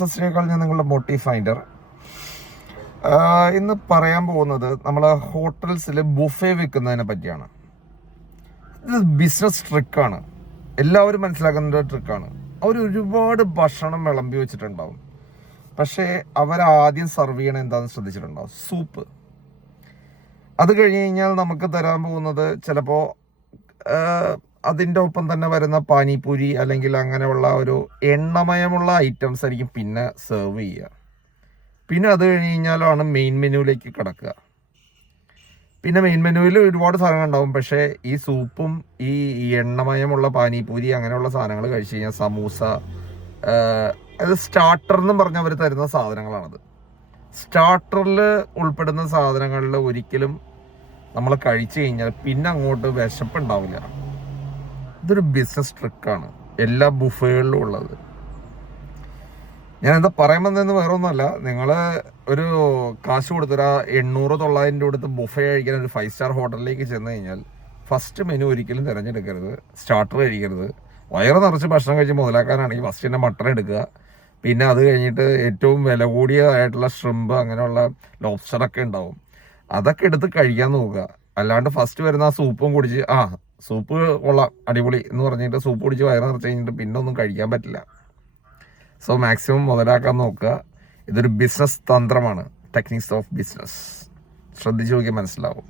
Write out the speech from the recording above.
സസ്യകൾ ഞാൻ നിങ്ങളുടെ motive finder. ഇന്ന് പറയാൻ പോകുന്നത് നമ്മൾ ഹോട്ടൽസിൽ ബുഫേ വെക്കുന്നതിനെ പറ്റിയാണ്. ഇത് ബിസിനസ് ട്രിക്കാണ്, എല്ലാവരും മനസ്സിലാക്കുന്ന ട്രിക്കാണ്. അവർ ഒരുപാട് ഭക്ഷണം വിളമ്പി വെച്ചിട്ടുണ്ടാവും, പക്ഷേ അവരാദ്യം സെർവ് ചെയ്യണം എന്താണെന്ന് ശ്രദ്ധിച്ചിട്ടുണ്ടാവും? സൂപ്പ്. അത് കഴിഞ്ഞ് കഴിഞ്ഞാൽ നമുക്ക് തരാൻ പോകുന്നത് ചിലപ്പോൾ അതിൻ്റെ ഒപ്പം തന്നെ വരുന്ന പാനിപൂരി അല്ലെങ്കിൽ അങ്ങനെയുള്ള ഒരു എണ്ണമയമുള്ള ഐറ്റംസ് ആയിരിക്കും പിന്നെ സെർവ് ചെയ്യുക. പിന്നെ അത് കഴിഞ്ഞ് കഴിഞ്ഞാലാണ് മെയിൻ മെനുവിലേക്ക് കിടക്കുക. പിന്നെ മെയിൻ മെനുവിൽ ഒരുപാട് സാധനങ്ങൾ ഉണ്ടാവും, പക്ഷേ ഈ സൂപ്പും ഈ എണ്ണമയമുള്ള പാനിപൂരി അങ്ങനെയുള്ള സാധനങ്ങൾ കഴിച്ച് കഴിഞ്ഞാൽ സമൂസ, അത് സ്റ്റാർട്ടർ എന്നും പറഞ്ഞ് അവർ തരുന്ന സാധനങ്ങളാണത്. സ്റ്റാർട്ടറിൽ ഉൾപ്പെടുന്ന സാധനങ്ങളിൽ ഒരിക്കലും നമ്മൾ കഴിച്ചു കഴിഞ്ഞാൽ പിന്നെ അങ്ങോട്ട് വിശപ്പുണ്ടാവില്ല. ഇതൊരു ബിസിനസ് ട്രിക്കാണ് എല്ലാ ബുഫേകളിലും ഉള്ളത്. ഞാൻ എന്താ പറയാൻ വന്നതെന്ന് വേറെ ഒന്നുമല്ല, നിങ്ങൾ ഒരു കാശ് കൊടുത്തൊരു 800-900 കൊടുത്ത് ബുഫേ കഴിക്കാൻ ഒരു 5 സ്റ്റാർ ഹോട്ടലിലേക്ക് ചെന്ന് കഴിഞ്ഞാൽ ഫസ്റ്റ് മെനു ഒരിക്കലും തിരഞ്ഞെടുക്കരുത്, സ്റ്റാർട്ടർ കഴിക്കരുത്. വയറ് നിറച്ച് ഭക്ഷണം കഴിച്ച് മുതലാക്കാനാണെങ്കിൽ ഫസ്റ്റ് തന്നെ മട്ടൺ എടുക്കുക. പിന്നെ അത് കഴിഞ്ഞിട്ട് ഏറ്റവും വില കൂടിയതായിട്ടുള്ള ഷ്രിമ്പ് അങ്ങനെയുള്ള ലോബ്സ്റ്ററൊക്കെ ഉണ്ടാവും, അതൊക്കെ എടുത്ത് കഴിക്കാൻ നോക്കുക. അല്ലാണ്ട് ഫസ്റ്റ് വരുന്ന ആ സൂപ്പും കുടിച്ച് സൂപ്പ് കൊള്ളാം അടിപൊളി എന്ന് പറഞ്ഞിട്ട് സൂപ്പ് കുടിച്ച് വയറ് നിറച്ച് കഴിഞ്ഞിട്ട് പിന്നെ ഒന്നും കഴിക്കാൻ പറ്റില്ല. സോ മാക്സിമം മുതലാക്കാൻ നോക്കുക. ഇതൊരു ബിസിനസ് തന്ത്രമാണ്, ടെക്നിക്സ് ഓഫ് ബിസിനസ്. ശ്രദ്ധിച്ച് നോക്കിയാൽ മനസ്സിലാവും.